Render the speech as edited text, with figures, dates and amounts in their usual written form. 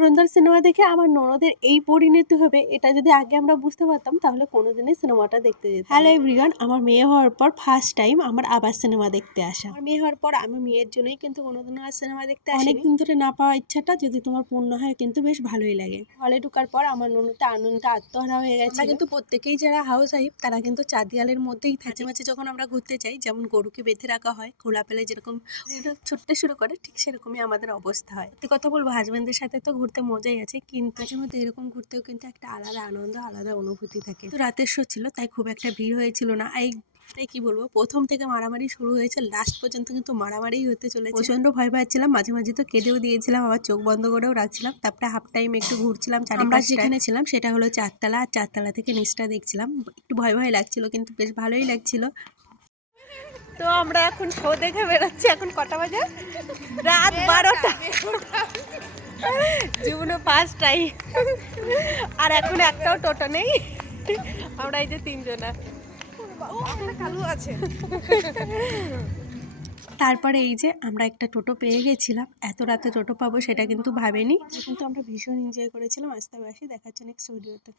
ধুরন্ধর cinema দেখে আমার ননদের এই পরিণতি হবে, এটা যদি আগে আমরা বুঝতে পারতাম তাহলে কোনোদিনই সিনেমাটা দেখতে যেতাম। হ্যালো এভরিওয়ান, আমার মেয়ে হওয়ার পর ফার্স্ট টাইম আমার আবার সিনেমা দেখতে আসা। আমার মেয়ে হওয়ার পর আমি মেয়ের জন্যই কিন্তু কোনোদিনও আর সিনেমা দেখতে আসি। অনেকদিন ধরে না পাওয়া ইচ্ছাটা যদি তোমার পূর্ণ হয় কিন্তু বেশ ভালোই লাগে। হলে ঢোকার পর আমার ননদটা আনন্দে আত্মহারা হয়ে গেছে। আমরা কিন্তু প্রত্যেকেই যারা হাউস ওয়াইফ তারা কিন্তু চার দেয়ালের মধ্যেই থাকে। মাঝে যখন আমরা ঘুরতে যাই, যেমন গরুকে বেঁধে রাখা হয়, খোলা পেলে যেরকম ছুটতে শুরু করে, ঠিক সেরকমই আমাদের অবস্থা হয়। সত্যি কথা বলবো, হাজবেন্ডের সাথে তো ঘুরতে মজাই আছে, কিন্তু মাঝে মধ্যে এরকম ঘুরতেও কিন্তু একটা আলাদা আনন্দ, আলাদা অনুভূতি থাকে। তো রাতের শো ছিল, তাই খুব একটা ভিড় হয়েছিল না। তাই কি বলবো, প্রথম থেকে মারামারি শুরু হয়েছে, লাস্ট পর্যন্ত কিন্তু মারামারিই হতে চলেছে। প্রচন্ড ভয় পাচ্ছিলাম, মাঝে মাঝে তো কেঁদেও দিয়েছিলাম, আবার চোখ বন্ধ করেও রাখছিলাম। তারপরে হাফ টাইম একটু ঘুরছিলাম। আমরা যেখানে ছিলাম সেটা হলো চারতলা, আর চারতলা থেকে নিচটা দেখছিলাম। একটু ভয় ভয় লাগছিল, কিন্তু বেশ ভালোই লাগছিল। তো আমরা এখন শো দেখে বেরোচ্ছি। এখন কটা বাজে? রাত 12টা। জীবনে ফার্স্ট টাইম। আর এখন একটাও টোটো নেই, আমরা এই যে তিনজনা। কালু আছে। তারপরে এই যে আমরা একটা টোটো পেয়ে গেছিলাম। এত রাতে টোটো পাবো সেটা কিন্তু ভাবেনি, কিন্তু আমরা ভীষণ এনজয় করেছিলাম। আসতে আসি দেখাচ্ছে নেক্সট ভিডিওতে।